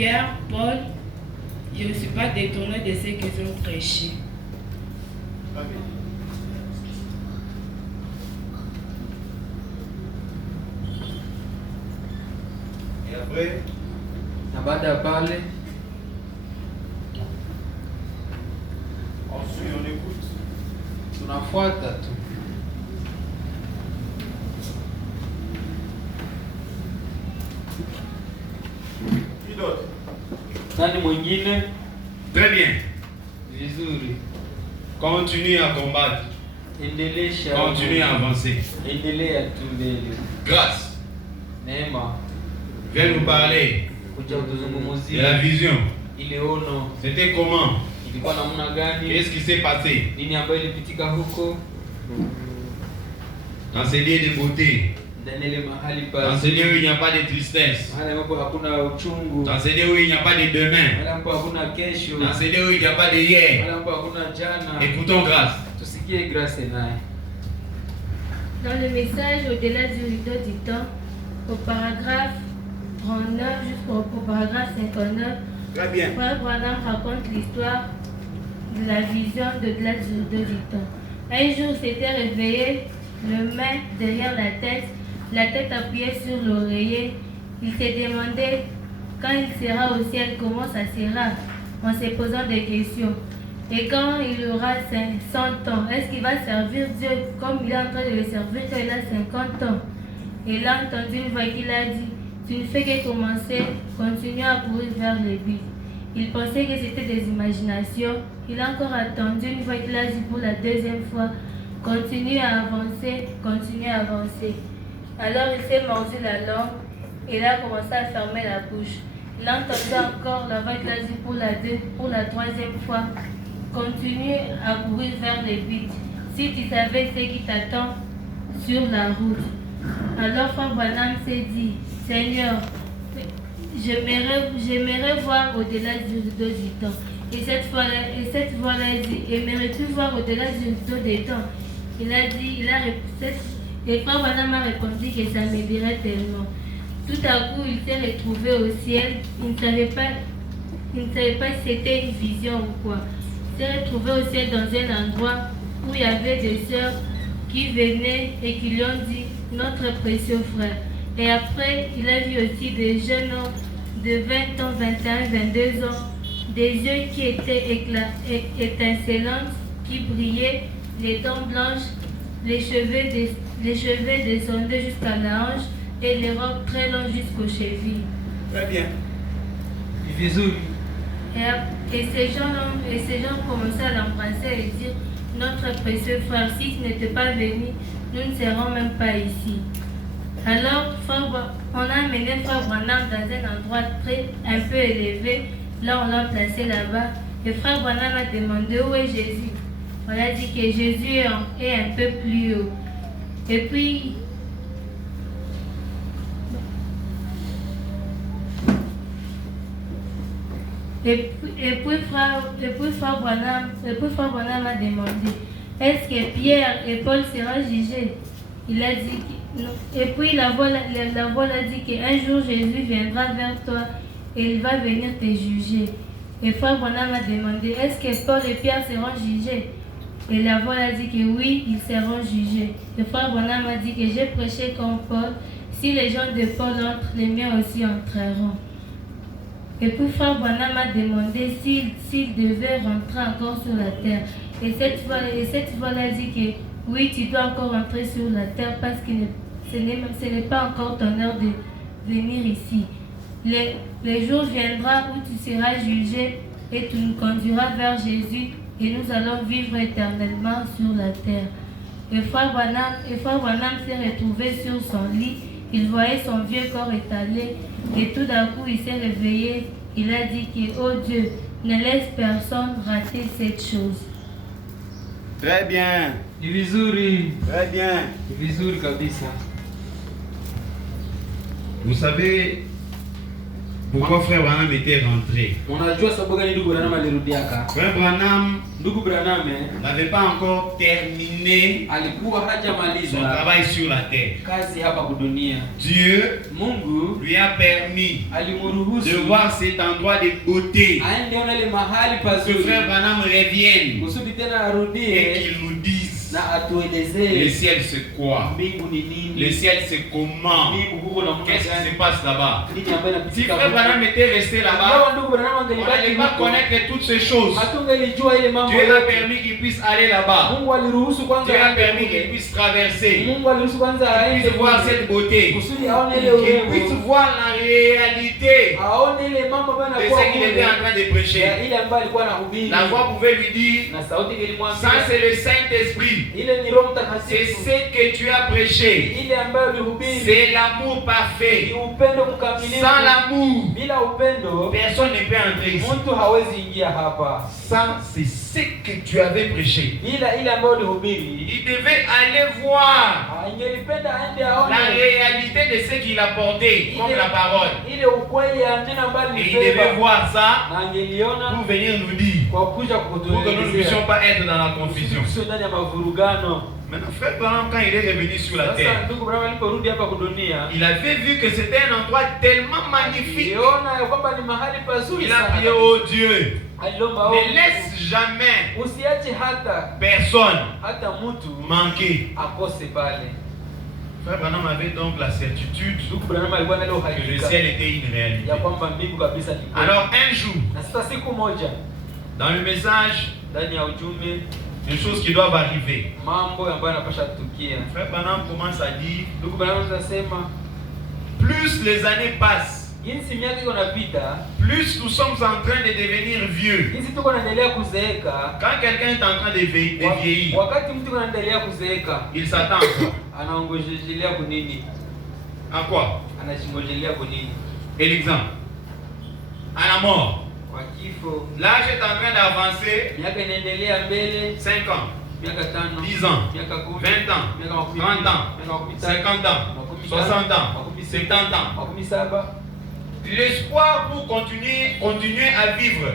Pierre, Paul, je ne suis pas détourné de ce qu'ils ont prêché. Et après, na baada ya pale ensuite on écoute. tunafuata tu. Qui d'autre? Nani mwingine? Très bien. Vizuri. Continue à combattre. Endelesha. Continue à avancer. Endelea tu mbele. Grâce. Neema. Viens nous parler Kuja de kutuzungumzia la vision. ile ono. C'était comment? Ilikuwa namna gani? Qu'est-ce qui s'est passé Nini ambayo ilipitika huko? dans ces lieux de beauté? Ndani ile mahali Dans pa. ces lieux où il n'y a pas de tristesse. Mahali ambapo hakuna uchungu. Dans ces lieux où il n'y a pas de demain. Mahali ambapo hakuna kesho. Dans ces lieux où il n'y a pas de hier. Mahali ambapo hakuna jana. Écoutons grâce. Tusikie Grace naye. Dans le message au-delà du rideau du temps, au paragraphe 39 jusqu'au paragraphe 59, Très bien. Frère Branham raconte l'histoire de la vision de-delà du rideau du temps. Un jour, s'était réveillé, le main derrière la tête appuyée sur l'oreiller. Il s'est demandé quand il sera au ciel, comment ça sera, en se posant des questions. Et quand il aura 100 ans, est-ce qu'il va servir Dieu comme il est en train de le servir quand il a 50 ans? Et il a entendu une voix qui l'a dit, tu ne fais que commencer, continue à courir vers le but. Il pensait que c'était des imaginations. Il a encore attendu une voix qui l'a dit pour la deuxième fois, continue à avancer, continue à avancer. Alors il s'est mordu la langue et il a commencé à fermer la bouche. Il a entendu encore la voix qui l'a dit pour la troisième fois, continue à courir vers le but. Si tu savais ce qui t'attend sur la route. Alors Frère Branham s'est dit, Seigneur, j'aimerais voir au-delà du rideau du temps. Et cette fois-là dit, aimerais-tu voir au-delà du rideau des temps? Il a dit, et Frère Branham a répondu que ça m'aiderait tellement. Tout à coup, il s'est retrouvé au ciel. Il ne savait pas si c'était une vision ou quoi. Il s'est retrouvé au ciel dans un endroit où il y avait des sœurs qui venaient et qui lui ont dit, notre précieux frère. Et après, il a vu aussi des jeunes hommes de 20 ans, 21, 22 ans, des yeux qui étaient étincelants, qui brillaient, les dents blanches, les cheveux descendus jusqu'à la hanche et les robes très longues jusqu'aux chevilles. Très bien. Vizuri. Et ces gens commençaient à l'embrasser et dire, notre précieux frère, si tu n'étais pas venu, nous ne serons même pas ici. Alors, on a amené Frère Branham dans un endroit un peu élevé. Là, on l'a placé là-bas. Et Frère Branham a demandé où est Jésus. On a dit que Jésus est un peu plus haut. Et puis, Frère Branham a demandé, est-ce que Pierre et Paul seront jugés? Il a dit non. Et puis la voix a dit qu'un jour Jésus viendra vers toi et il va venir te juger. Et Frère Branham a demandé, est-ce que Paul et Pierre seront jugés? Et la voix a dit que oui, ils seront jugés. Et Frère Branham a dit que j'ai prêché comme Paul. Si les gens de Paul entrent, les miens aussi entreront. Et puis Frère Branham a demandé s'il devait rentrer encore sur la terre. Et cette fois-là a dit que oui, tu dois encore rentrer sur la terre parce que ce n'est pas encore ton heure de venir ici. Les jours viendra où tu seras jugé et tu nous conduiras vers Jésus et nous allons vivre éternellement sur la terre. Et Frère Branham s'est retrouvé sur son lit. Il voyait son vieux corps étalé et tout d'un coup il s'est réveillé. Il a dit que, oh Dieu, ne laisse personne rater cette chose. Très bien. Ni vizuri. Très bien. Ni vizuri kabisa. Vous savez, Pourquoi frère Branham était rentré? Unajua sababu gani ndugu Branham alirudiaka? Frère Branham Ndugu Branham n'avait pas encore terminé alikuwa son hajamaliza travail sur la terre. kazi hapa kudunia. Dieu Mungu lui a permis de alimruhusu voir cet endroit de beauté. aende ona ile mahali Que pazuri frère Branham revienne kusudi tena et arudie qu'il nous dise na le atuelezee ciel c'est quoi? mbingu ni Le nini, ciel c'est comment? mbingu huko na Qu'est-ce qui mwana se passe là-bas? nini ambayo Si inapitika frère huko. Branham était resté là-bas, Kama ndugu Branham on n'allait angelibaki pas huko, connaître toutes ces choses. hatungelijua ile mambo Dieu a yote. permis qu'il puisse aller là-bas. Mungu aliruhusu kwanza Dieu a aende permis kule. qu'il puisse traverser, Mungu aliruhusu kwanza qu'il aende puisse voir kule. cette beauté, Kusudi aone ile qu'il puisse urembo, voir la réalité aone ile mambo ambayo de yanakuwa ce qu'il était en train de prêcher. ya ile ambayo alikuwa anahubiri. La voix pouvait lui dire, Na sauti ça ilimwambia c'est le Saint-Esprit, ile ni Roho c'est Mtakatifu, ce que tu as prêché, ile ambayo ulihubiri c'est l'amour ni parfait. upendo mkamilifu. Sans l'amour, Bila upendo personne ne peut entrer ici. mtu hawezi ingia hapa. Ça c'est ce que tu avais prêché. Bila ile ambayo ulihubiri, Il devait aller voir ingelipenda aende la aone réalité de ce qu'il apportait, comme la parole. ile ukweli ya neno ambayo Et il devait nilibeba, voir ça na angeliona pour venir nous dire, kwa kuja pour que nous ne kutuelezea. puissions pas être dans la confusion. Sio ndani ya mavurugano. Maintenant, frère Branham, quand il est revenu sur la Sasa terre, ndugu Branham aliporudi hapa kudunia, il avait vu que c'était un endroit tellement magnifique. aliona ya kwamba ni mahali pazuri Il a sana. prié, oh Dieu, Aliomba, ne oh, laisse jamais usiache personne hata mtu manquer. akose pale. Frère Branham avait donc la certitude Ndugu Branham alikuwa na ile que le uhakika ciel était une réalité. ya kwamba mbingu kabisa ni kweli. Alors un jour, Na sasa siku moja dans le message, ndani ya ujumbe des choses qui doivent arriver, mambo ambayo yanapaswa kutukia, frère Branham commence à dire, ndugu Branham anasema plus les années passent, jinsi miaka iko napita, plus nous sommes en train de devenir vieux. jinsi tuko naendelea kuzeeka. Quand quelqu'un est en train de vieillir, Wakati mtu anaendelea kuzeeka, il s'attend à quoi? anaongojelea kunini? À quoi? Anashingojelea kunini? Et l'exemple, à la mort. Kwa kifo. L'âge est en train d'avancer, Miaka inaendelea mbele, 5 ans, miaka 5, 10 ans, miaka 10, 20 ans, miaka 10, 30 ans, miaka 50 ans, 60 ans, 70 ans. 17. L'espoir pour continuer à vivre,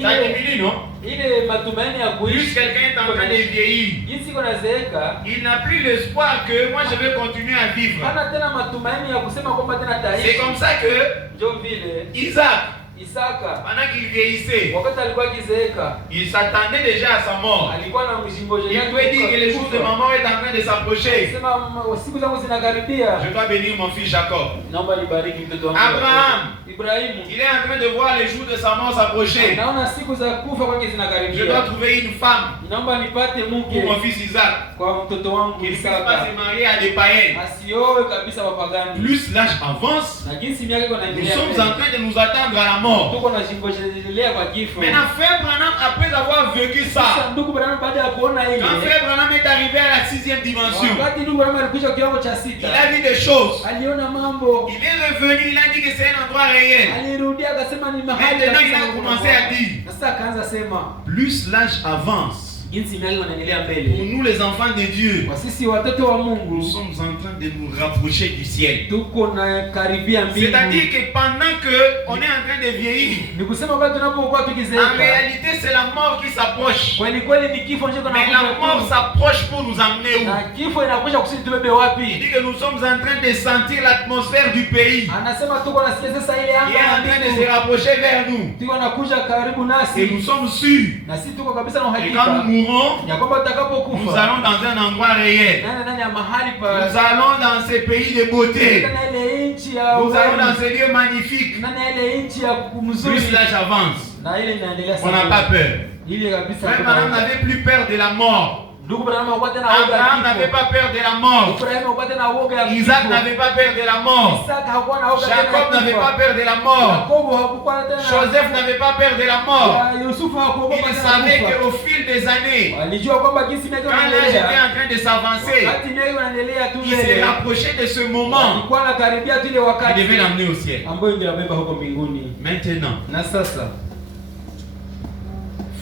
ça diminue, non? Ile matumaini ya Plus kuishi quelqu'un est en train de vieillir, jinsi iko nazeeka, il n'a plus l'espoir que moi je vais continuer à vivre. hana tena matumaini ya kusema kwamba tena taishi. C'est comme ça que Ndio vile Isaac, Isaka pendant qu'il vieillissait, wakati alikuwa akizeeka, il s'attendait déjà à sa mort. alikuwa na Il mshingojelea. pouvait dire que le jour de ma mort est en train de s'approcher. Sema siku zangu zinakaribia. Je dois bénir mon fils Jacob. Naomba nibariki mtoto wangu Abraham. Ibrahimu. Il est en train de voir les jours de sa mort s'approcher. Naona siku za kufa kwake Je dois zinakaribia. trouver une femme Naomba nipate pour mke mon fils Isaac. kwa mtoto wangu Qu'il ne puisse pas Isaka. se marier à des païens. Asioe kabisa wapagani. Plus l'âge avance, Na jinsi miaka iko nous naendelea. sommes en train de nous attendre à la mort. Tuko na shingojelea kwa kifo. Maintenant, frère Branham, après avoir vécu Sasa ça, ndugu Branham baada ya kuona quand ile, frère Branham est arrivé à la 6e dimension, wakati ndugu Branham alikuja kiwango cha il sita, a vu des choses. aliona mambo, Il est revenu, il a dit que c'est un endroit réel. alirudia akasema ni mahali. Maintenant, il kabisa a commencé à dire, Na sasa akaanza sema plus l'âge avance, jinsi miaka inaendelea pour mbele. nous les enfants de Dieu, Kwa sisi watoto wa nous Mungu sommes en train de nous rapprocher du ciel. tuko na karibia mbingu. C'est-à-dire que pendant que on est en train de vieillir, Ni kusema wakati tunapokuwa en tukizeeka, réalité c'est la mort qui s'approche. kweli kweli ni kifo ndio Mais la mort s'approche pour nous amener où? na kifo inakuja kusudi tubebe Il wapi? dit que nous sommes en train de sentir l'atmosphère du pays Anasema tuko nasikia sasa ile qui est en anga train ya de se mbingu rapprocher vers nous. tuko nakuja karibu Et nasi, nous sommes sûrs na sisi tuko kabisa na que uhakika quand nous mourrons, ya kwamba nous tutakapokufa allons dans un endroit réel. nani ya mahali Nous pa allons dans ces pays de beauté. nani ile nchi ya Nous allons dans ugani, ces lieux magnifiques. nani ile nchi ya Plus kumzuri, l'âge avance, na ile inaendelea on n'a sana. pas peur. Ile kabisa Frère Branham n'avait plus peur de la mort. ndugu Branham hakuwa tena woga Abraham ya n'avait kifo. pas peur de la mort. Ibrahimu hakuwa tena woga ya Isaac kifo. n'avait pas peur de la mort. Isaka hakuwa na woga tena ya Jacob n'avait kifo. pas peur de la mort. Yakobo hakuwa tena. Joseph n'avait pas peur de la mort. Yusufu hakuogopa Il tena savait kufa. qu'au fil des années, Alijua kwamba jinsi miaka quand l'âge était inaendelea, en train de s'avancer, wakati miaka inaendelea tu il s'est mbele, rapproché de ce moment alikuwa anakaribia tu ile qui wakati devait l'amener au ciel. ambayo ingebeba huko mbinguni. Maintenant, Na sasa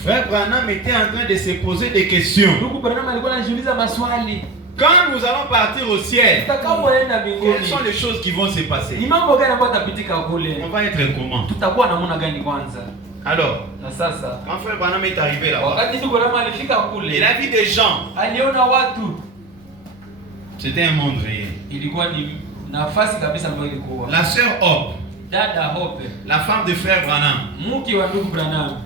frère Branham était en train de se poser des questions. ndugu Branham alikuwa anajiuliza maswali. Quand nous allons partir au ciel, Tutakapoenda quelles mbinguni. sont les choses qui vont se Ni passer? mambo gani ambayo yatapitika kule? On va être comment? Tutakuwa namna gani kwanza? Alors, Na sasa quand frère Branham est arrivé là-bas, wakati ndugu Branham alifika il kule, a vu des gens. aliona watu. C'était un monde réel. Ilikuwa ni nafasi kabisa ambayo ilikuwa. La sœur Hope, Dada Hope, la femme de frère Branham, mke wa ndugu Branham,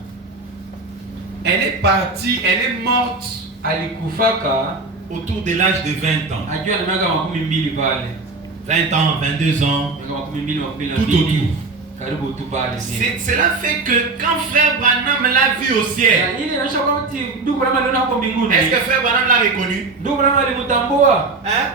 elle est partie, elle est morte alikufaka autour de l'âge de 20 ans. akiwa na miaka 12 pale. 20 ans, 22 ans. Miaka 12, Tout autour. karibu tu pale. Cela fait que quand frère Branham l'a vu au ciel, Ile inaonyesha kwamba ndugu Branham aliona hapo mbinguni. est-ce que frère Branham l'a reconnu? Ndugu Branham alimtambua. Hein?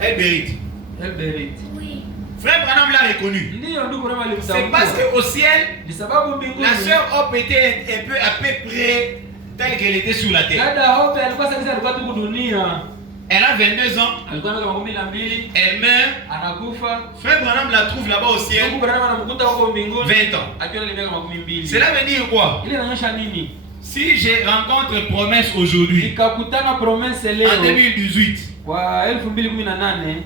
Elle mérite. Elberit. Oui. Frère Branham l'a reconnu. Ndio ndugu Branham C'est alimtambua. parce qu'au ciel, Ni sababu mbinguni. la sœur Hope était un peu à peu près telle qu'elle était sur la terre. Dada Hope alikuwa sasa alikuwa tu dunia. Elle a 22 ans, Alikuwa na miaka 12, elle meurt. anakufa. Frère Branham la trouve là-bas au ciel, Ndugu Branham anamkuta huko mbinguni 20 ans. akiwa na miaka 12. Cela veut dire quoi? Ile inaonyesha nini? Si je rencontre promesse aujourd'hui, Nikakutana promesse leo en 2018, kwa 2018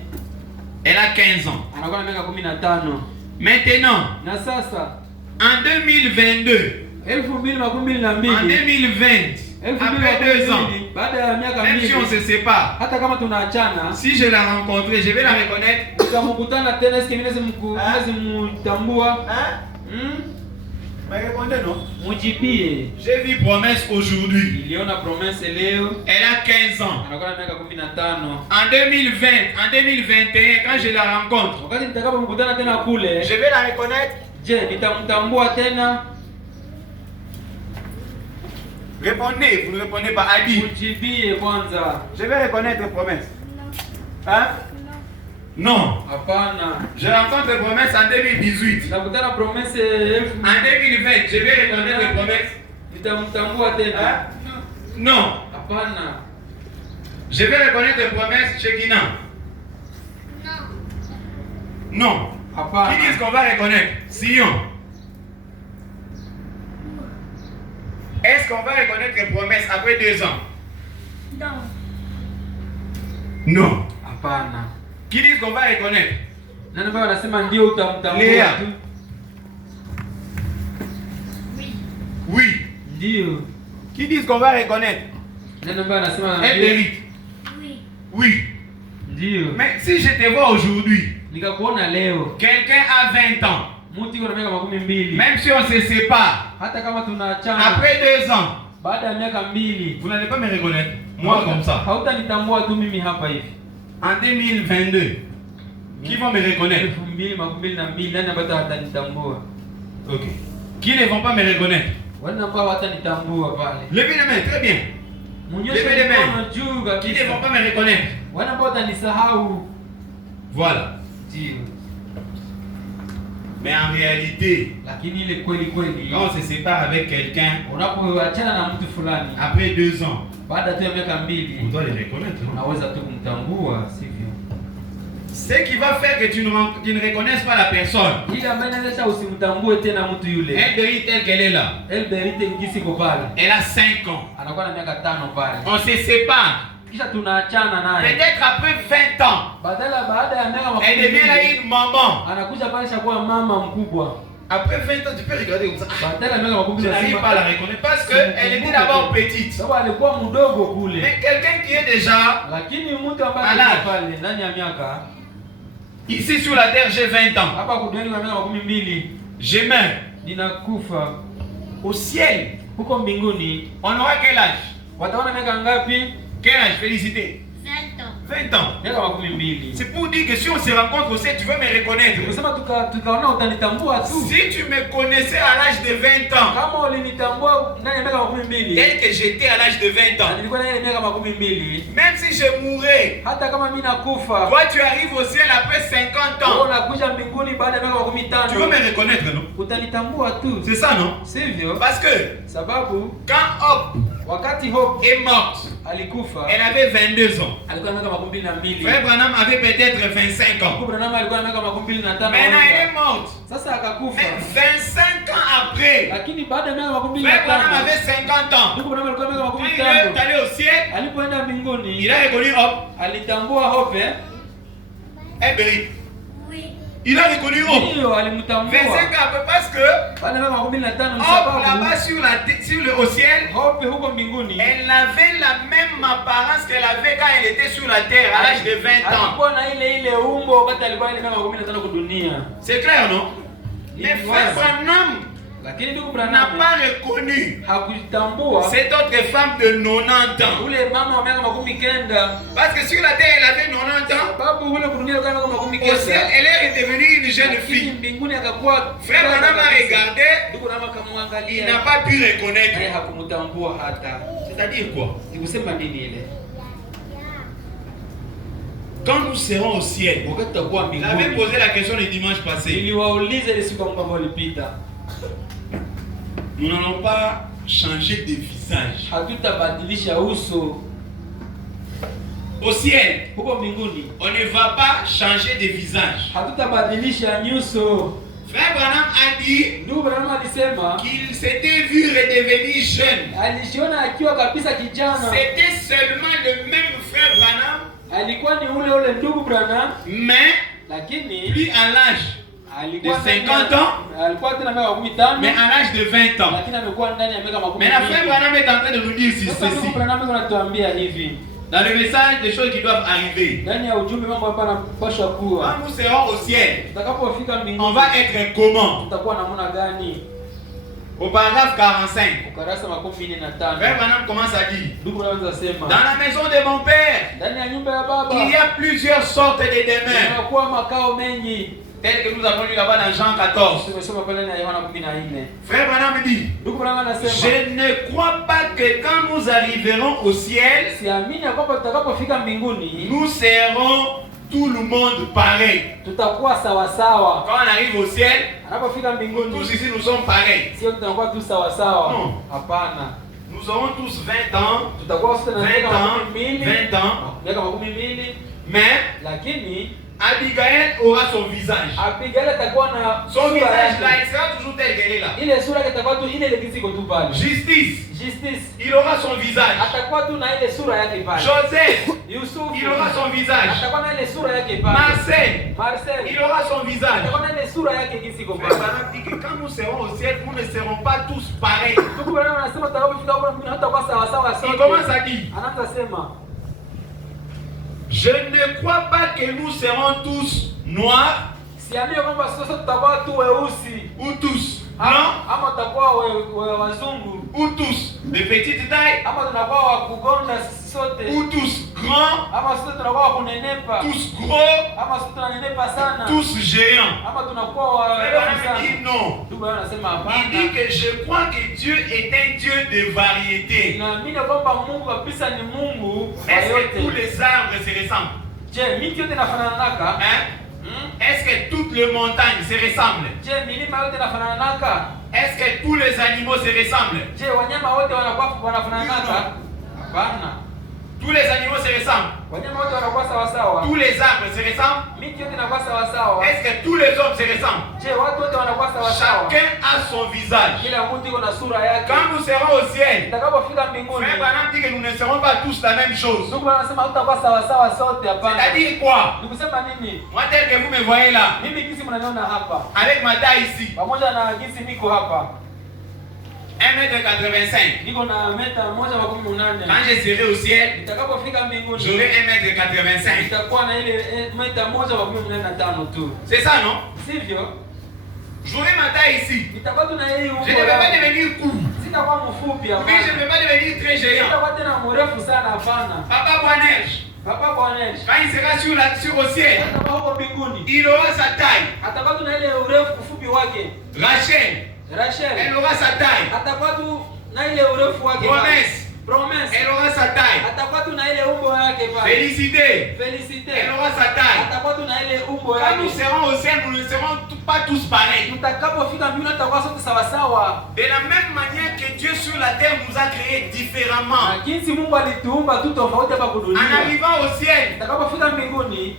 elle a 15 ans. anakuwa na miaka 15. Maintenant, Na sasa en 2022, 2022 en 2020, après 2 ans, baada ya miaka même si on mbili se sépare, hata kama tunaachana si je la rencontrerai, je vais la reconnaître. tukamkutana tena eske mimi mtambua Mais répondez non. mujibie. J'ai vu promesse aujourd'hui. Niliona promesse leo Elle a 15 ans. anakuwa na miaka 15. En 2020, en 2021, quand je la rencontre, Wakati nitakapomkutana tena kule, je vais la reconnaître. je nitamtambua tena? Répondez, vous ne répondez pas. Adi, Mujibie kwanza. je vais reconnaître promesse. Non. Hein? Non. Non. Hapana. Je rencontre promesse en 2018. Nakutana promesse 1000. En 2020, je vais reconnaître promesse. Nitamtambua tena? Hein? Non. Hapana. Je vais reconnaître promesse chez Guinan. Non. Non. Hapana. Qui dit qu'on va reconnaître? Sion. Est-ce qu'on va reconnaître promesse après 2 ans? Non. Non. Hapana. Qui dit qu'on va reconnaître? Nani ambao wanasema ndio utamtambua Lea. tu? Oui. Oui. Ndio. Qui dit qu'on va reconnaître? Nani ambao anasema Elle ndio? mérite. Oui. Oui. Ndio. Mais si je te vois aujourd'hui, Nikakuona leo. quelqu'un a 20 ans, Mtu yuko na miaka 12. même si on se sépare, Hata kama tunaachana après 2 ans, baada ya miaka 2, vous n'allez pas me reconnaître. Moi comme ça. hautanitambua tu mimi hapa hivi. En 2022, qui vont me reconnaître? 2022 nani ambao hatanitambua? Ok. Qui ne vont pas me reconnaître? Wale ambao hatanitambua pale. Levez les mains, très bien. Munyoshe Levez les mikono mains. juu Qui ne vont kabisa. pas me reconnaître? Wale ambao watanisahau. Voilà. Ndio. Mais en réalité, Lakini ile kweli kweli, quand on se sépare avec quelqu'un, unapoachana na mtu fulani après 2 ans, baada tu ya miaka on 2, doit les reconnaître. Non? unaweza tu kumtambua, sivyo? Ce qui va faire que tu ne reconnaisses pas la personne, Ile ambaye inaweza usimtambue tena mtu yule. elle mérite telle qu'elle est là. Elberite ngisi ko pale. Elle a 5 ans. Anakuwa na miaka 5 pale. On se sépare. Kisha tunaachana naye. Peut-être après 20 ans, Baada ya miaka elle devient là 12, une maman. anakuja pale shakuwa mama mkubwa. Après 20 ans, tu peux regarder comme ça. Baada ya miaka 12 Je n'arrive pas à la reconnaître parce qu'elle était d'abord petite. sababu alikuwa mdogo kule. Mais quelqu'un qui est déjà Lakini mtu ambaye Alal. alikuwa pale ndani ya miaka ici sur la terre, j'ai 20 ans. hapa kudeni kwa miaka 12 Je meurs. ninakufa. Au ciel, Huko mbinguni on aura quel âge? wataona miaka ngapi? Quel âge? Félicité. 20 ans. 20 ans. Miaka 12. C'est pour dire que si on se rencontre au ciel, tu vas me reconnaître. Tukisema tukaona utanitambua tu. Si tu me connaissais à l'âge de 20 ans, Kama ulinitambua ndani ya miaka 12, tel que j'étais à l'âge de 20 na ans, nilikuwa ndani ya miaka 12, même si je mourrais, hata kama mimi nakufa, toi tu arrives au ciel après 50 wewe ans, unakuja mbinguni baada ya miaka tu vas 15, me reconnaître, non? utanitambua tu. C'est ça, non? Sivyo? Parce que Sababu quand Hope wakati Hope est morte, alikufa elle avait 22 ans. alikuwa na miaka 12. Frère Branham avait peut-être 25 ans. Branham alikuwa na miaka 25. Maintenant, elle est morte. Sasa akakufa. Mais 25 ans après, Lakini baada ya miaka makumi Frère Branham 5 avait 50 ans. ndugu Branham alikuwa miaka Quand makumi il est 5 allé au ciel, alipoenda mbinguni il a reconnu Hop. alitambua Hope. Eberi. Il a reconnu Hop. Ndio alimtambua 25 ans après, parce que baada ya miaka makumi 5 Hop là-bas sababu au ciel, Hope huko mbinguni elle avait la même apparence qu'elle avait quand elle était sur la terre à l'âge de 20 ans. alikuwa na ile umbo wakati alikuwa ile miaka makumi 5 kwa dunia. C'est clair, non? Mais Frère Branham Lakini ndugu n'a Branham pas reconnu hakutambua cette autre femme de 90 ans. ule mama wa miaka makumi 9 Parce que sur la terre, elle avait 90 ans. sababu ule kudunia alikuwa na miaka makumi Au ciel, 9. elle est devenue une jeune Lakini fille. mbinguni akakuwa Frère Branham a regardé, ndugu Branham il akamwangalia n'a pas pu naye reconnaître. hakumtambua hata. C'est-à-dire quoi? Ni kusema nini ile? Quand nous serons au ciel, Wakati tutakuwa j'avais mbinguni posé la question le dimanche passé. niliwauliza ile siku ambayo walipita, Nous n'allons pas changer de visage. hatutabadilisha uso Au ciel, huko mbinguni, on ne va pas changer de visage. hatutabadilisha nyuso. Frère Branham a dit Ndugu Branham alisema qu'il s'était vu redevenir jeune. alishiona akiwa kabisa kijana, C'était seulement le même frère Branham, alikuwa ni ule ndugu Branham, mais lakini plus à l'âge alikuwa de 50 ans, alikuwa tena miaka makumi 5 mais à l'âge de 20 ans. lakini amekuwa ndani ya miaka makumi Mais la frère 2. Branham est en train de nous dire Sasa ndugu ceci. Branham anatuambia hivi Dans le message, des choses qui doivent arriver. ndani ya ujumbe mambo hapa yanapaswa kuwa. Quand nous serons au ciel, Tutakapofika on mbinguni va être comment? tutakuwa namna gani? Au paragraphe 45, Ukarasa makumi frère 45. Branham commence à dire, Ndugu anaweza sema dans la maison de mon père, ndani ya nyumba ya baba il y a plusieurs sortes de demeures, kunakuwa makao mengi. telles que nous avons lu là-bas dans Jean 14. Tumesoma pale na Yohana 14. Frère Branham dit, Ndugu Branham anasema je ne crois pas que quand nous arriverons au ciel, siamini ya kwamba tutakapofika mbinguni nous serons tout le monde pareil. tutakuwa sawa sawa. Quand on arrive au ciel, Anapofika mbinguni tous ici nous sommes pareils. sio tutakuwa tu sawa sawa. No. Hapana. Nous aurons tous 20 ans, Tutakuwa sote na 20 miaka ans, makumi mbili. 20 ans, Miaka makumi mbili. mais Lakini Abigail aura son visage. Abigail atakuwa na Son sura visage yake. là, il sera toujours tel qu'elle est là. Ile sura yake itakuwa tu ile ile kiziko tu pale. Justice, Justice il aura son visage. atakuwa tu na ile sura yake pale. Joseph, Yusuf il aura son visage. atakuwa na ile sura yake pale. Marcel, Marcel il aura son visage. atakuwa na ile sura yake kiziko Frère pale. Branham dit que quand nous serons au ciel, nous ne serons pas tous pareils. Ndugu Branham anasema tutakapofika huko mbinguni hatakuwa sawa sawa Il sote. commence à dire, Anaanza sema je ne crois pas que nous serons tous noirs siamini kwamba sasa tutakuwa tu weusi ou tous ama blancs ama tutakuwa wazungu ou tous de petite taille ama tunakuwa wa kugonda sote ou tous grands, ama sote tunakuwa wa kunenepa tous gros, ama sote tunanenepa sana tous géants. ama tunakuwa wa Frère Branham dit non. Ndugu Branham anasema Il dit hapana. que je crois que Dieu est un Dieu de variété. Naamini kwamba Mungu kabisa ni Mungu wa Est-ce que tous yote. les arbres se ressemblent? Je, miti yote inafananaka? Hein? Est-ce que toutes les montagnes se ressemblent? Je, milima yote inafananaka? Est-ce que tous les animaux se ressemblent? Je, wanyama wote wanafananaka? Hapana. Tous les animaux se ressemblent. Wanyama wote wanakuwa sawa sawa. Tous les arbres se ressemblent. Miti yote inakuwa sawa sawa. Est-ce que tous les hommes se ressemblent? Je, watu wote wanakuwa sawa sawa. Chacun a son visage. Kila mtu iko na sura yake. Quand nous serons au ciel, Tutakapofika mbinguni, Frère Branham dit que nous ne serons pas tous la même chose. Mungu anasema tutakuwa sawa sawa sote. Hapana. C'est-à-dire quoi? Ni kusema nini? Moi tel que vous me voyez là, Mimi kisi mnaniona hapa. avec ma taille ici, Pamoja na gisi niko hapa. 1m85. Niko na meta 1.18. Quand je serai au ciel, Nitakapofika mbinguni, j'aurai 1m85. nitakuwa na ile meta 1.85 tu. C'est ça, non? Sivyo? J'aurai ma taille ici. Nitakuwa tu na hii Je umbo. ne vais pas devenir court. Sitakuwa mfupi Oui, je hapa. ne vais pas devenir très géant. Sitakuwa tena mrefu sana hapana. Papa Boaneige, Papa Bwanesh. quand il sera sur au ciel, Atakuwa huko mbinguni. il aura sa taille. Atakuwa tu na ile urefu ufupi wake. Rachel, Rachel. elle aura sa taille. Atakuwa tu na ile urefu wake. Promesse, Promesse. elle aura sa taille. Atakuwa tu na ile umbo yake pale. Félicité, Félicité. elle aura sa taille. Atakuwa tu na ile umbo Quand nous yake. serons au ciel, nous ne serons pas tous pareils. Tutakapofika mbinguni tutakuwa sote sawa sawa. De la même manière que Dieu sur la terre nous a créés différemment. Na jinsi Mungu alituumba tu tofauti hapa En kudunia. arrivant au ciel, Tutakapofika mbinguni,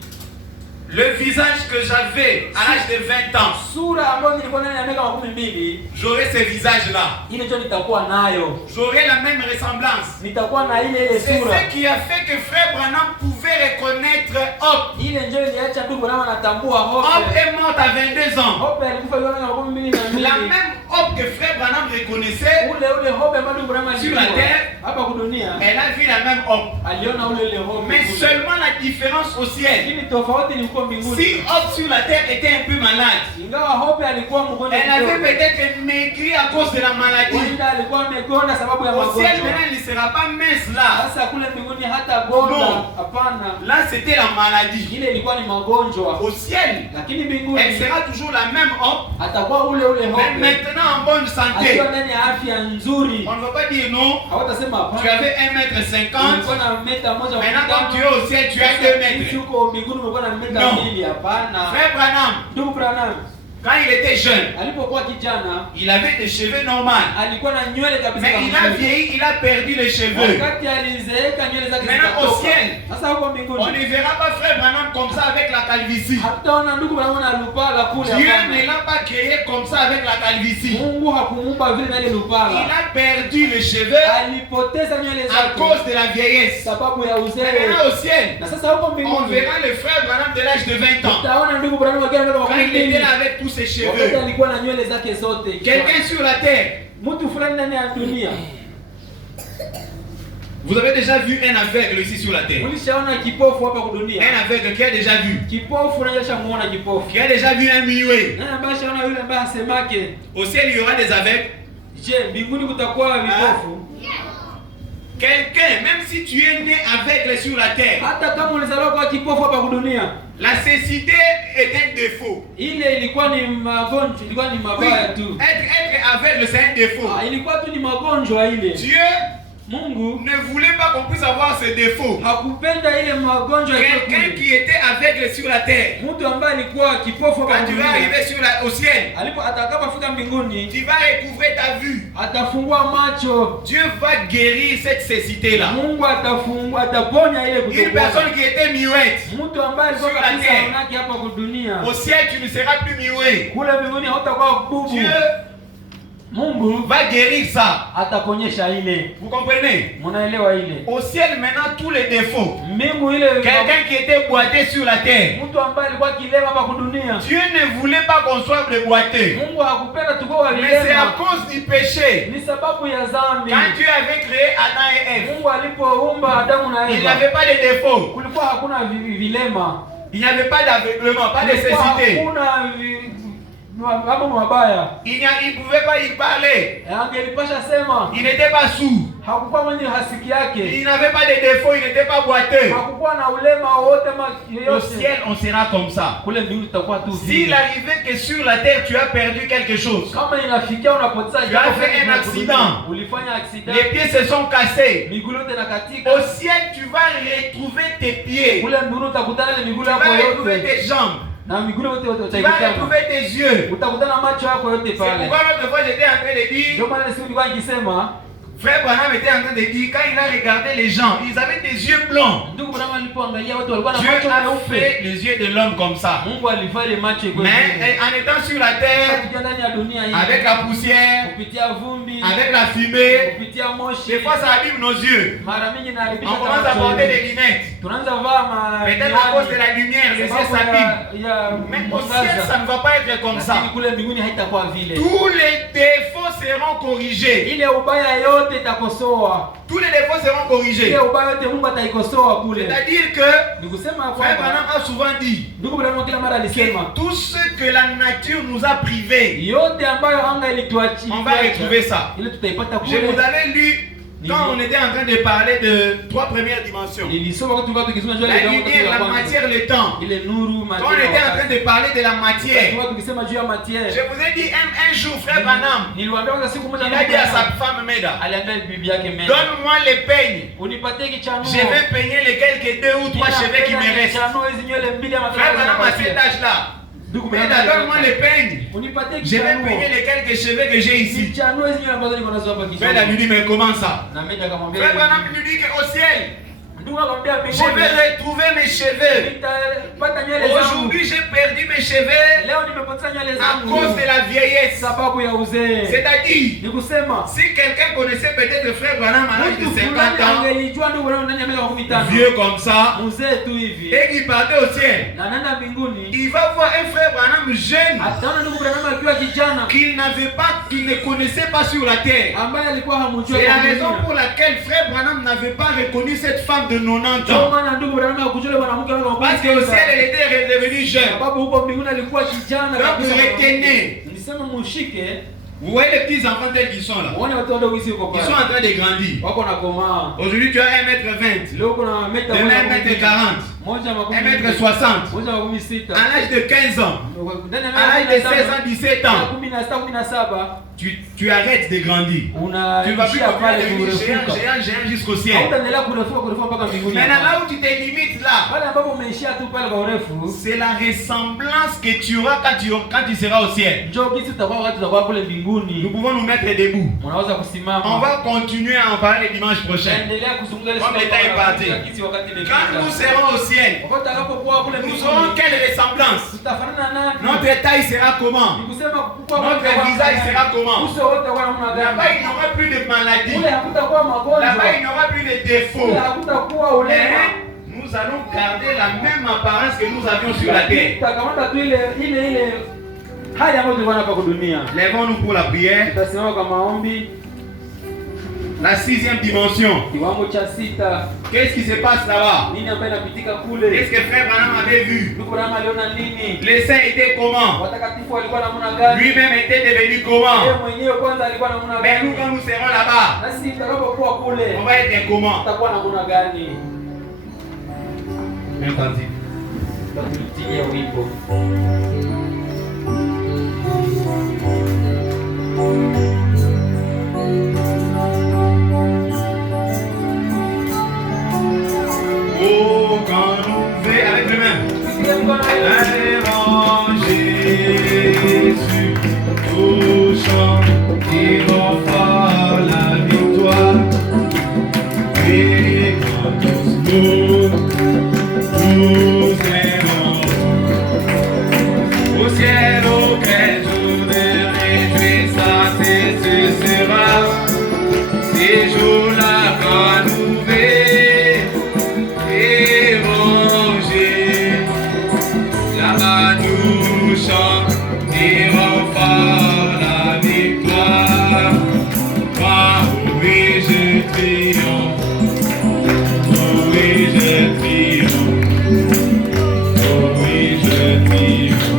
Le visage que j'avais à l'âge de 20 ans, Sura ambayo nilikuwa nayo ya miaka 12, j'aurai ce visage-là. ile ndio nitakuwa nayo. J'aurai la même ressemblance. Nitakuwa na ile C'est sura. ce qui a fait que Frère Branham pouvait reconnaître Hop. Ile ndio iliacha ndugu Branham anatambua Hop Hope. est mort à 22 ans. Hope alikufa kwa miaka 12. La même Hop que Frère Branham reconnaissait, Ule Hope ambaye ndugu Branham Sur la terre, hapa kudunia. elle a vu la même Hop. Aliona ule Hope. Mais seulement la différence au ciel. Lakini tofauti ni kwa mbinguni. Si Hop sur la terre était un peu malade, Ingawa Hope alikuwa mgonjwa. elle avait peut-être maigri à cause de la maladie. Wenda alikuwa amegonda sababu ya Au ciel, magonjwa. maintenant, il ne sera pas mince là. Sasa kule mbinguni hata gonda Non. hapana. Là, c'était la maladie. Ile ilikuwa ni magonjwa. Au ciel, Lakini elle mbinguni sera toujours la même Hop, atakuwa ule mais Hope. maintenant en bonne santé. Akiwa ndani ya afya nzuri. On ne va pas dire non. Hawatasema Tu hapana. avais 1m50. Ulikuwa na meta moja. Maintenant, quand tu es au ciel, tu as 2 mètres. Uko mbinguni ulikuwa na meta Non. 2. Hapana. Frère Branham, Ndugu Branham quand il était jeune, alipokuwa kijana il avait des cheveux normaux. alikuwa na nywele kabisa. Mais il a vieilli, il a perdu les cheveux. Wakati alizeeka nywele zake Maintenant, au zikatoka. ciel, Sasa huko On mbinguni ne verra pas Frère Branham comme ça avec la calvitie. hatutaona ndugu Branham na lupala kule. Dieu hapana. ne l'a pas créé comme ça avec la calvitie. Mungu hakumuumba vile na ile Il lupala. a perdu les cheveux Alipoteza nywele à zake cause de la vieillesse. sababu ya Mais uzee. maintenant au ciel, Na sasa huko on mbinguni verra le Frère Branham de l'âge de 20 ans. utaona ndugu Branham akiwa na miaka Quand il était 12. là avec tous ses Wakati cheveux. alikuwa na nywele zake zote. Quelqu'un sur la terre. Mtu fulani ndani ya dunia. Vous avez déjà vu un aveugle ici sur la terre? Ulishaona kipofu hapa kwa dunia? Un aveugle qui a déjà vu. Kipofu unaweza muona kipofu. Qui a déjà vu un muet. Nani ambaye shaona yule ambaye asemake? Au ciel, il y aura des aveugles. Je, mbinguni kutakuwa vipofu? Quelqu'un, même si tu es né aveugle sur la terre, Hata kama ulizaliwa kwa kipofu hapa kwa dunia. la cécité est un défaut. Ile ilikuwa ni magonjwa, ilikuwa ni Oui, mabaya tu. être aveugle, c'est un défaut. Ilikuwa tu ni magonjwa ile. Dieu Mungu ne voulait pas qu'on puisse avoir ce défaut. hakupenda ile magonjwa Quelqu'un ile. qui était aveugle sur la terre, Mtu ambaye alikuwa kipofu hapa quand tu vas dunia. arriver au ciel, Alipo atakapofika mbinguni, tu vas recouvrer ta vue. atafungua macho. Dieu va guérir cette cécité-là. Mungu atafungua, ataponya ile Une kutokuona. personne qui était muette, Mtu ambaye alikuwa Sur la kabisa terre. haonaki hapa kwa dunia. au ciel, tu ne seras plus muet. Kule mbinguni hautakuwa bubu. Dieu Mungu va guérir ça. ataponyesha ile. Vous comprenez? Mnaelewa ile? Au ciel, maintenant, tous les défauts. Mbingu ile Quelqu'un qui était boité sur la terre, mtu ambaye alikuwa kilema hapa kwa dunia. Dieu ne voulait pas qu'on soit boité. Mungu hakupenda tukao Mais c'est à walilema. cause du péché. Ni sababu ya dhambi. Quand Dieu avait créé Adam et Ève, Mungu alipoumba Adamu na il Eva, n'avait pas de défauts. kulikuwa hakuna vilema. Il n'y avait pas d'aveuglement, pas de Kulikuwa cécité. hakuna mambo mabaya. Il ne pouvait pas y parler. Angelipasha sema. Il n'était pas sourd. Hakukuwa mwenye hasiki yake. Il n'avait pas de défauts, il n'était pas boiteux. Hakukuwa na ulema wote Au yoyote. ciel, on sera comme ça. Kule mbinguni tutakuwa tu S'il vile. arrivait que sur la terre, tu as perdu quelque chose, Kama inafikia unapoteza Tu as jambo fait fulani un kwa accident. dunia, ulifanya accident, les pieds se sont cassés. miguu yote inakatika. Au ciel, tu vas retrouver tes pieds. Kule mbinguni utakutana na miguu Tu yako vas retrouver yote tes jambes. na miguu yote Tu vas utaikutana. retrouver tes yeux. Utakutana macho yako yote C'est pale. pourquoi l'autre fois, j'étais en train de dire, Ndio maana siku nilikuwa nikisema, Frère Branham était en train de dire, quand il a regardé les gens, ils avaient des yeux blancs. ndugu Branham alipoangalia watu walikuwa na Dieu macho a meupe. fait les yeux de l'homme comme ça. Mungu alifanya ile macho iko Mais hivi. en étant sur la terre, Tukiwa ndani ya dunia hii, avec la poussière, kupitia vumbi, avec la fumée, kupitia moshi, des fois ça abîme nos yeux. mara mingi naharibisha On commence à porter des lunettes. tunaanza vaa Peut-être à cause de la lumière, les yeux s'abîment. Mais au ciel, ça ne va pas être comme ça. Lakini kule mbinguni haitakuwa vile. Tous les défauts seront corrigés. Ile ubaya yote itakosoa. Tous les défauts seront corrigés. Ile ubaya yote Mungu ataikosoa kule. C'est-à-dire que Ni kusema Frère kwamba Branham a souvent dit ndugu Branham kila mara alisema que tout ce que la nature nous a privés, yote ambayo anga ilituachia, on va retrouver ça. ile tutaipata Je vous kule. avais lu quand on était en train de parler de 3 premières dimensions. Nilisoma wakati tulikuwa tukizungumza La juu ya lumière, la matière, le temps. ile nuru Quand on était en train de parler de la matière, tulikuwa tukisema juu ya matière. je vous ai dit un jour, Frère Branham, Niliwaambia kwanza siku moja il a dit à sa femme Meda, aliambia bibi yake Meda, donne-moi les peignes. unipatie kichanuo. Je vais peigner les quelques 2 ou 3 cheveux qui me restent. Kichanuo hizi nywele mbili ama Frère tatu Branham à zinapatia. cet âge-là, Ndugu Meda, Branham, donne-moi les peignes. unipatie Je vais kichanuo. peigner les quelques cheveux que j'ai ici. Kichanuo hizi nywele ambazo niko nazo hapa kichwani. Meda lui dit, mais comment ça? Na Meda akamwambia Frère Branham lui dit qu'au ciel, Je vais retrouver mes cheveux. Aujourd'hui, j'ai perdu mes cheveux à cause de la vieillesse. C'est-à-dire, si quelqu'un connaissait peut-être le frère Branham à l'âge de 50 ans, vieux comme ça, et qu'il partait au ciel, il va voir un frère Branham jeune qu'il ne connaissait pas sur la terre. C'est la raison pour laquelle frère Branham n'avait pas reconnu cette femme de 90 ans. Parce qu'au ciel, elle était redevenue jeune. Donc retenez. Vous voyez les petits enfants tels qu'ils sont là. Ils sont en train de grandir. Aujourd'hui, tu as 1m20, 1m40, 1m60. À l'âge de 15 ans, à l'âge de 16 ans, 17 ans, tu arrêtes de grandir. Tu ne vas plus devenir géant jusqu'au ciel. Maintenant, là où tu te limites là, c'est la ressemblance que tu auras quand tu seras au ciel. Nous pouvons nous mettre debout. On va continuer à en parler le dimanche prochain. Comme le temps est parti. Quand nous serons au ciel, nous aurons quelle ressemblance? Notre taille sera comment? Notre visage sera comment? Là-bas, il n'y aura plus de maladies. Là-bas, il n'y aura plus de défauts. Nous allons garder la même apparence que nous avions sur la terre. Lèvons-nous pour la prière. La 6e dimension. Qu'est-ce qui se passe là-bas? Qu'est-ce que frère Branham avait vu? Les saints étaient comment? Lui-même était devenu comment? Mais nous, quand nous serons là-bas, on va être comment? Même parti. Oh, quand nous veillons avec les mains. Allons Jésus, touchant, il offre la victoire. Et quand nous aimons au ciel auquel jour de réjouissance ce sera. Ces jours-là quand nous veillons, là-bas nous chanterons fort la victoire. Oh oui, je triomphe. Oh oui, je triomphe. Oh oui, je triomphe.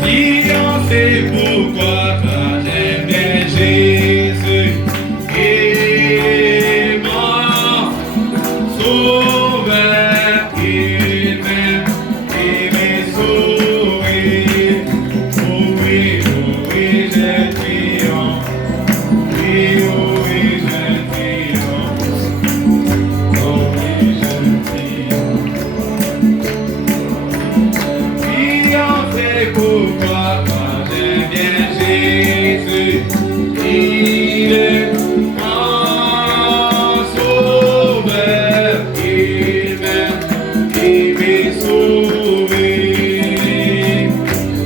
Triomphe, c'est pourquoi j'aime bien Jésus. Aimant, sauveur, il m'aime, il m'est sauvé. Oh oui, je triomphe. Oui, oh oui, je triomphe. Oh oui, je triomphe. Triomphe, c'est pourquoi j'aime bien Jésus. Il est mon sauveur, il m'aime, il m'est sauvé.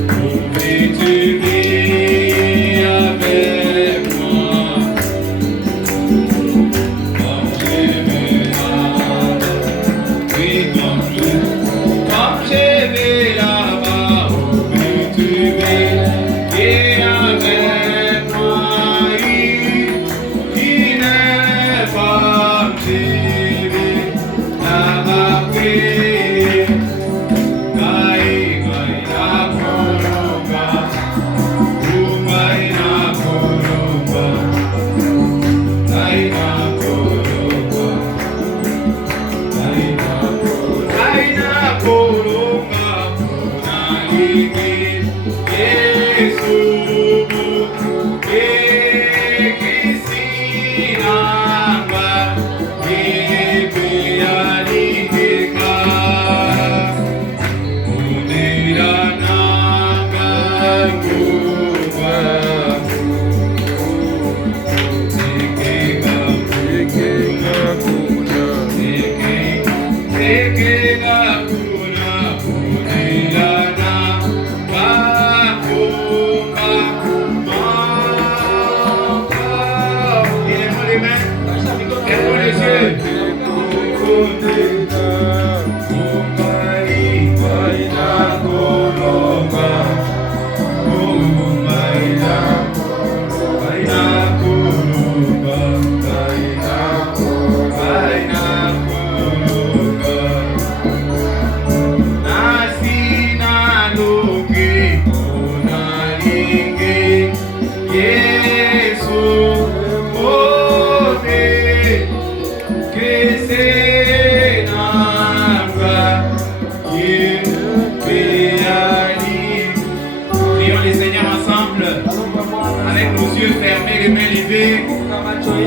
Pouvais-tu veiller avec moi? Comme je vais là-bas, pouvais-tu veiller avec moi? Il n'est pas TV, là-bas,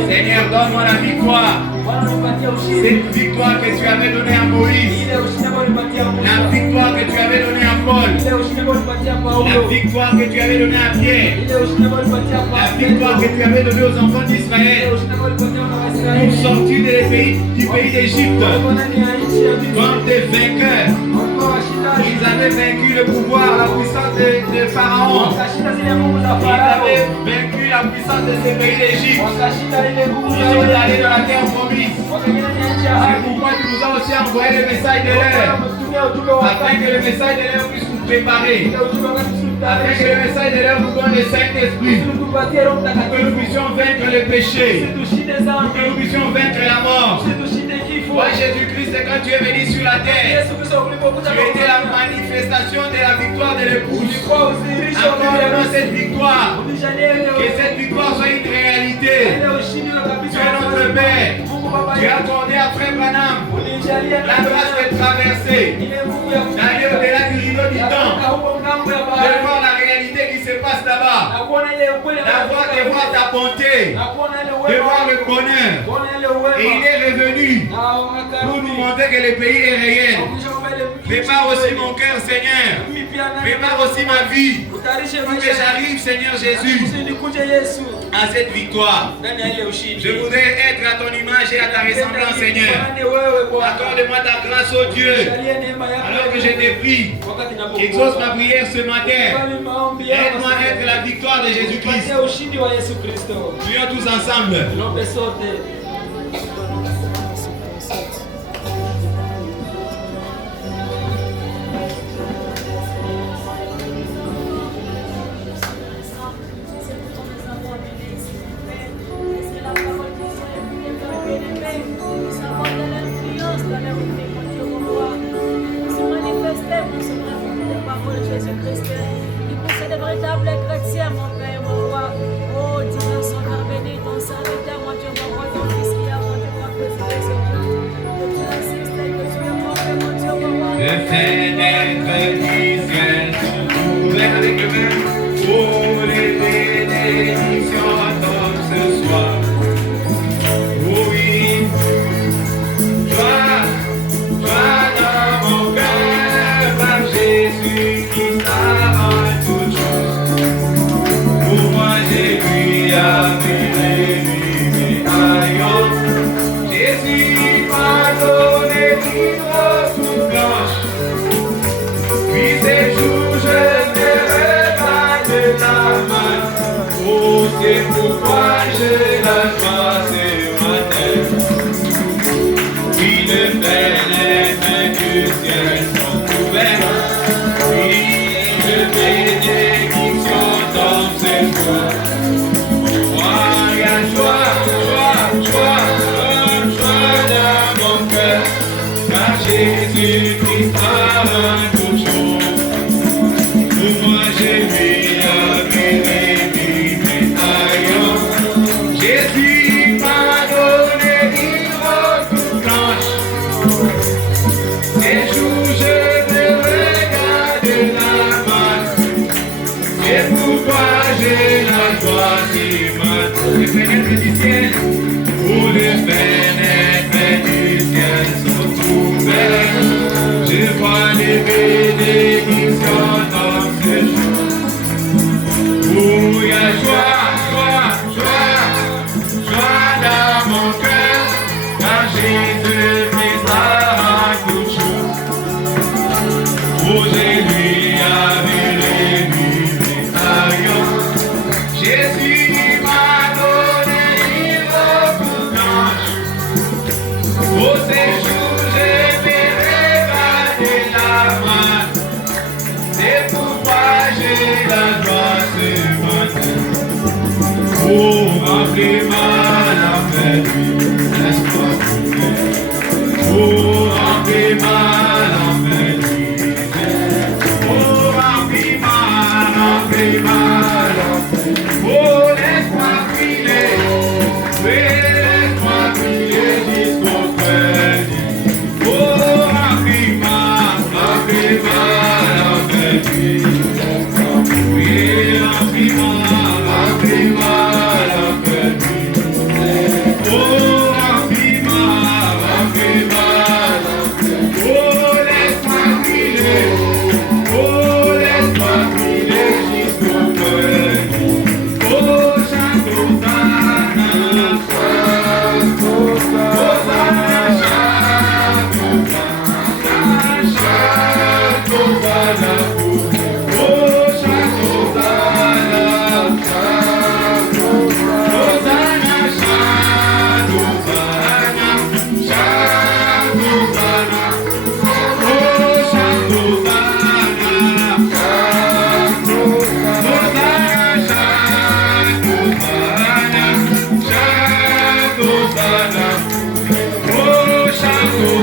Seigneur, donne-moi la victoire. Cette victoire que tu avais donnée à Moïse. La victoire que tu avais donnée à Paul. La victoire que tu avais donnée à Pierre. La victoire que tu avais donnée aux enfants d'Israël. Pour sortir du pays d'Égypte. Comme des vainqueurs. Ils avaient vaincu le pouvoir, la puissance de Pharaon. Ils avaient vaincu la puissance de ce pays d'Égypte. Ils sont allés dans la terre promise. C'est pourquoi tu nous as aussi envoyé le message de l'heure. Afin que le message de l'heure puisse nous préparer. Afin que le message de l'heure nous donne le Saint-Esprit. Pour que nous puissions vaincre le péché. Pour que nous puissions vaincre la mort. Toi, Jésus-Christ, quand tu es venu sur la terre, tu étais la manifestation de la victoire de l'épouse. Accorde-nous cette victoire. Que cette victoire soit une réalité. Tu es notre Père. Tu as accordé à Frère Branham la grâce de traverser, d'aller au-delà du rideau du temps, de voir la réalité qui se passe là-bas, de voir ta bonté, de voir le bonheur. Et il est revenu pour nous montrer que le pays est réel. Prépare aussi mon cœur, Seigneur. Prépare aussi ma vie. Pour que j'arrive, Seigneur Jésus, à cette victoire. Je voudrais être à ton image et à ta ressemblance, Seigneur. Accorde-moi ta grâce, oh Dieu. Alors que je te prie, exauce ma prière ce matin. Aide-moi à être la victoire de Jésus-Christ. Prions tous ensemble. Você remplis ma lampe d'huile, laisse-moi brûler. Oh, remplis ma lampe d'huile. Oh, remplis ma lampe d'huile. Oh, laisse-moi briller. Oui, laisse-moi briller jusqu'au crédit. Oh, remplis ma lampe d'huile. Oui, remplis ma lampe d'huile. Oh, remplis ma oh, laisse-moi briller. Oh, laisse-moi briller jusqu'au crédit. Oh, chante Hosanna, chante Hosanna, chante Hosanna, chante Hosanna. Oh, chante Hosanna, chante Hosanna, chante Hosanna, chante Hosanna. Oh, chante Hosanna, chante Hosanna, chante Hosanna, chante Hosanna. Oh,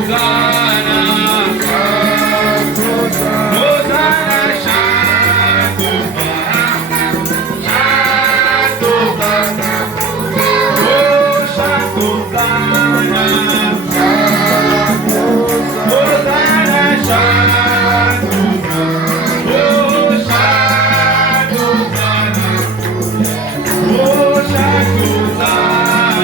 chante Hosanna, chante Hosanna, chante Hosanna, oh, chante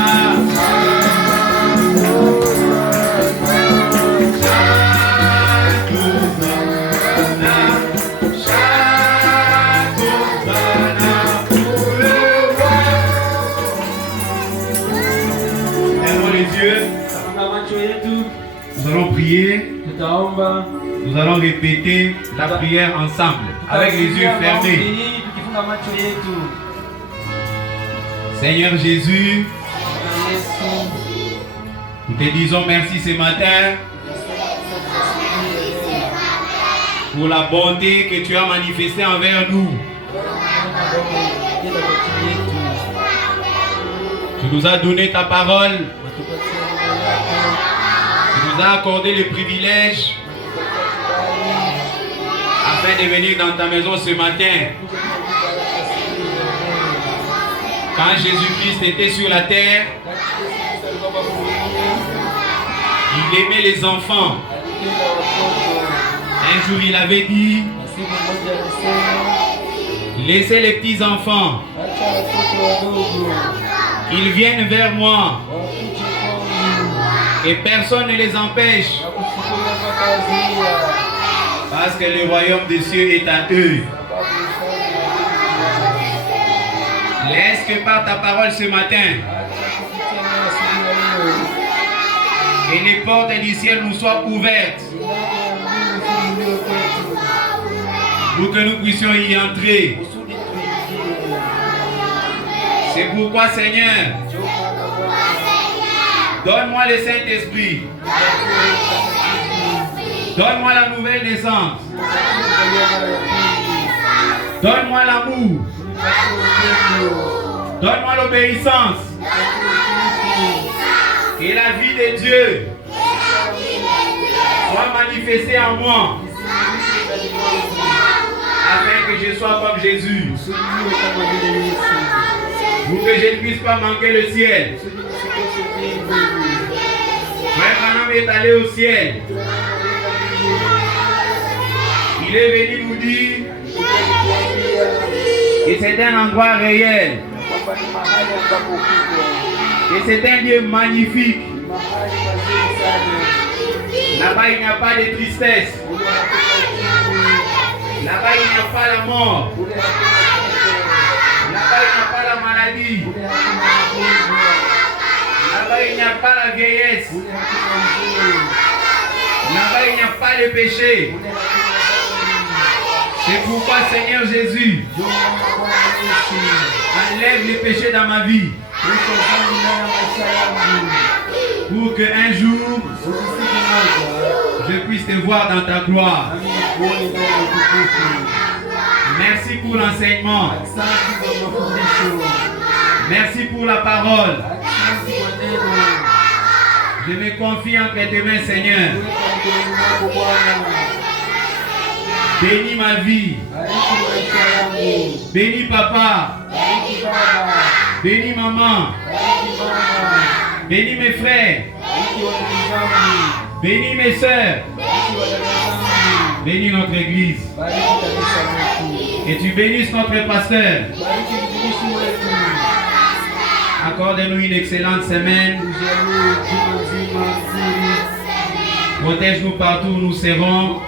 Hosanna, Hosanna, chante oh, chante Hosanna, oh, chante Hosanna, Fermons les yeux. Nous allons prier. Nous allons répéter la prière ensemble avec les yeux fermés. Seigneur Jésus, nous te disons merci ce matin pour la bonté que tu as manifestée envers nous. Tu nous as donné ta parole. Tu nous as accordé le privilège afin de venir dans ta maison ce matin. Quand Jésus-Christ était sur la terre, il aimait les enfants. Un jour, il avait dit, laissez les petits enfants, qu'ils viennent vers moi, et personne ne les empêche, parce que le royaume des cieux est à eux. Laisse que par ta parole ce matin, et les portes du ciel nous soient ouvertes, pour que nous puissions y entrer. C'est pourquoi, Seigneur, donne-moi le Saint-Esprit. Donne-moi la nouvelle naissance. Donne-moi l'amour. Donne-moi l'obéissance. Et la vie de Dieu soit manifestée en moi, afin que je sois comme Jésus, pour que je ne puisse pas manquer le ciel. Frère Branham est allé au ciel. Il est venu nous dire que c'est un endroit réel, que c'est un lieu magnifique. Là-bas, il n'y a pas de tristesse. Là-bas, il n'y a pas la mort. Là-bas, il n'y a pas la maladie. Là-bas, il n'y a pas la vieillesse. Là-bas, il n'y a pas le péché. C'est pourquoi, Seigneur Jésus, enlève les péchés dans ma vie, pour qu'un jour, je puisse te voir dans ta gloire. Merci pour l'enseignement. Merci pour la parole. Je me confie entre tes mains, Seigneur. Bénis ma vie. Bénis papa. Bénis maman. Bénis mes frères. Bénis mes soeurs. Bénis notre église. Et tu bénisses notre pasteur. Accorde-nous une excellente semaine. Protège-nous partout où nous serons.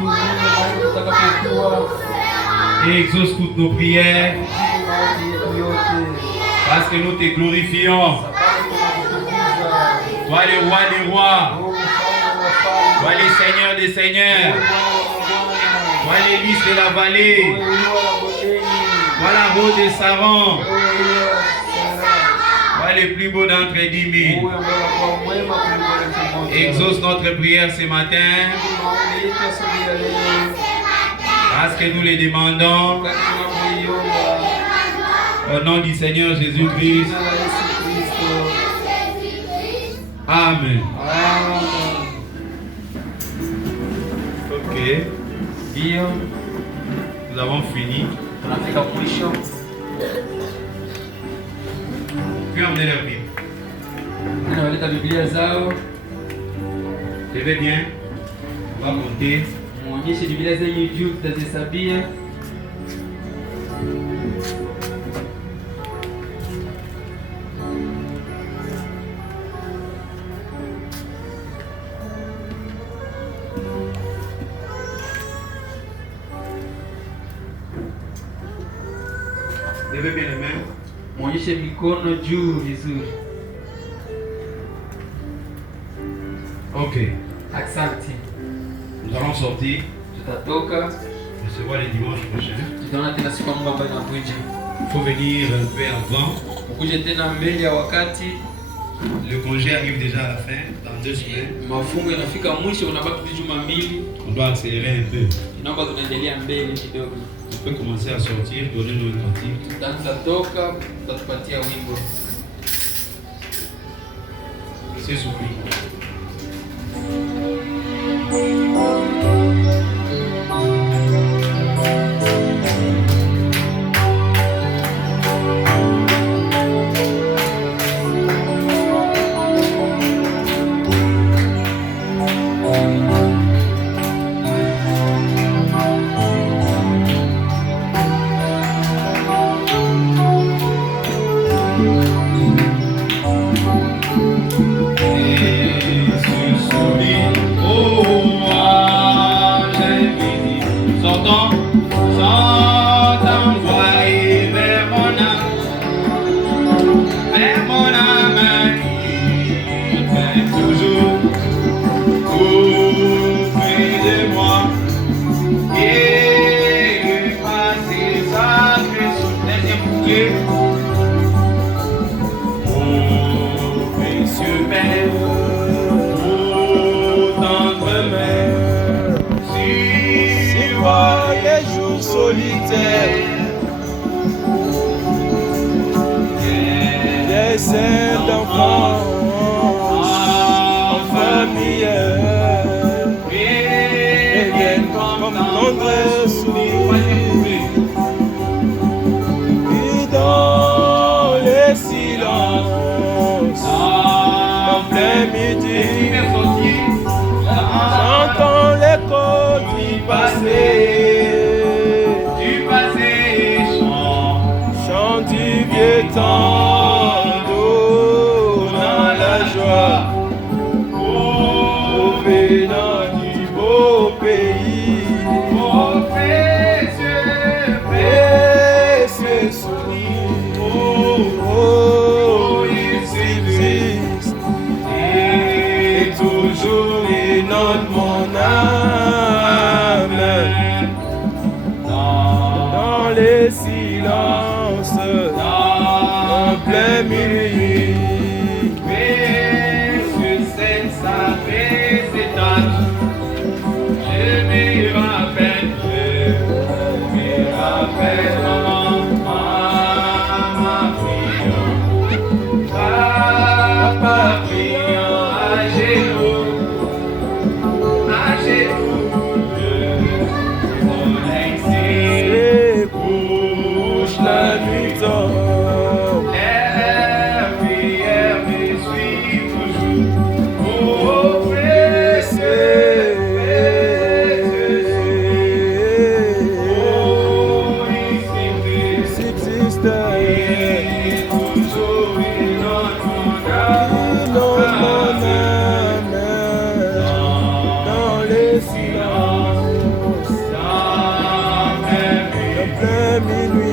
Et exauce toutes nos prières. Parce que nous te glorifions. Toi le roi des rois. Toi le seigneur des seigneurs. Toi les lys de la vallée. Toi la route de Saron. Toi le plus beau d'entre 10 000. Exauce notre prière ce matin. Parce que nous les demandons. Au nom du Seigneur Jésus-Christ. Amen. Ok. Nous avons fini. Puis emmener la Bible. Je vais bien. On va compter. Muonyeshe Biblia zenyu juu tutazihesabia. Levez bien les mains. Muonyeshe mikono juu vizuri. Ok. Asante. Nous allons sortir. Tutatoka. On se voit le dimanche prochain. Tutaona tena siku ambayo inakuja. Il faut venir un peu avant. Ukuje tena mbele ya wakati. Le congé arrive déjà à la fin, dans 2 semaines. Mafungo yanafika mwisho, unabaki juma mbili. On doit accélérer un peu. Inaomba tunaendelea mbele kidogo. On peut commencer à sortir, donner nos cantiques. Tutaanza toka, tutatupatia wimbo. C'est soupli. Des scènes d'enfance en famille reviennent comme notre souvenir. Et dans les silences en plein midi, j'entends l'écho du passé. Du vieux temps, donnant la joie au pénal du beau pays. Oh, précieux souvenir, oh, il subsiste et toujours inonde mon âme dans les silences. En plein minuit, mais sur cette sacrée étape, je me rappelle, maman, ma fille, nuit tombe. Les prières me suivent toujours. Oh, précieux, oh, ici Existe toujours une autre mon âme dans les silences, dans mes en plein minuit.